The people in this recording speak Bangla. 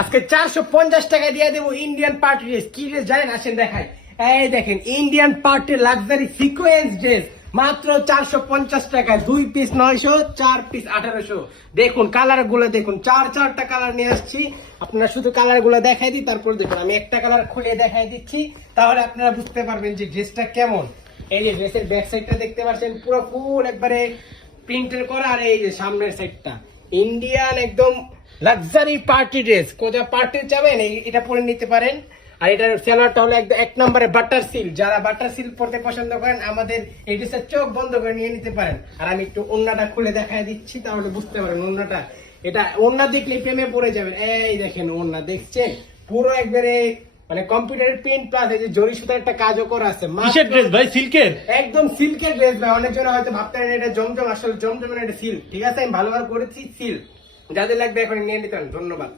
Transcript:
আজকে 450 টাকা দিয়ে দেবো ইন্ডিয়ান পার্টি ড্রেস। কি ড্রেস জানেন, আসেন দেখাই। এই দেখেন Indian party luxury sequence dress, মাত্র 450 টাকা। 2 পিস 900, 4 পিস 1800। দেখুন কালার গুলো দেখুন, চারটা কালার নিয়ে আসছি। আপনারা শুধু কালার গুলো দেখাই দিই, তারপর দেখুন আমি একটা কালার খুলে দেখাই দিচ্ছি, তাহলে আপনারা বুঝতে পারবেন যে ড্রেসটা কেমন। এই যে ড্রেসের ব্যাক সাইডটা দেখতে পাচ্ছেন, পুরো ফুল একবারে প্রিন্টের করা। আর এই যে সামনের সাইডটা ইন্ডিয়ান একদম লাক্সারি পার্টি ড্রেস। কোথাও পার্টি যাবেন এটা পরে নিতে পারেন। আর এটার সেলারটা হলো একদম 1 নম্বরে বাটার সিল্ক। যারা বাটার সিল্ক পরতে পছন্দ করেন আমাদের এই ড্রেসের চোখ বন্ধ করে নিয়ে নিতে পারেন। আর আমি একটু ওন্নাটা খুলে দেখাই দিচ্ছি, তাহলে বুঝতে পারেন ওন্নাটা। এটা ওন্না দেখলে প্রেমে পড়ে যাবেন। এই দেখেন ওন্না দেখছেন, পুরো একবারে মানে কম্পিউটারের প্রিন্ট প্লাস এই যে জরি সুতার একটা কাজও করা আছে। কিসের ড্রেস ভাই? সিল্কের? একদম সিল্কের ড্রেস ভাই। অনেকজন হয়তো ভাবতে পারেন এটা জমজম, আসলে জমজমের এটা সিল্ক। ঠিক আছে, আমি ভালোভাবে করেছি সিল্ক। যাদের লাগবে এখন নিয়ে নিতে পারেন। ধন্যবাদ।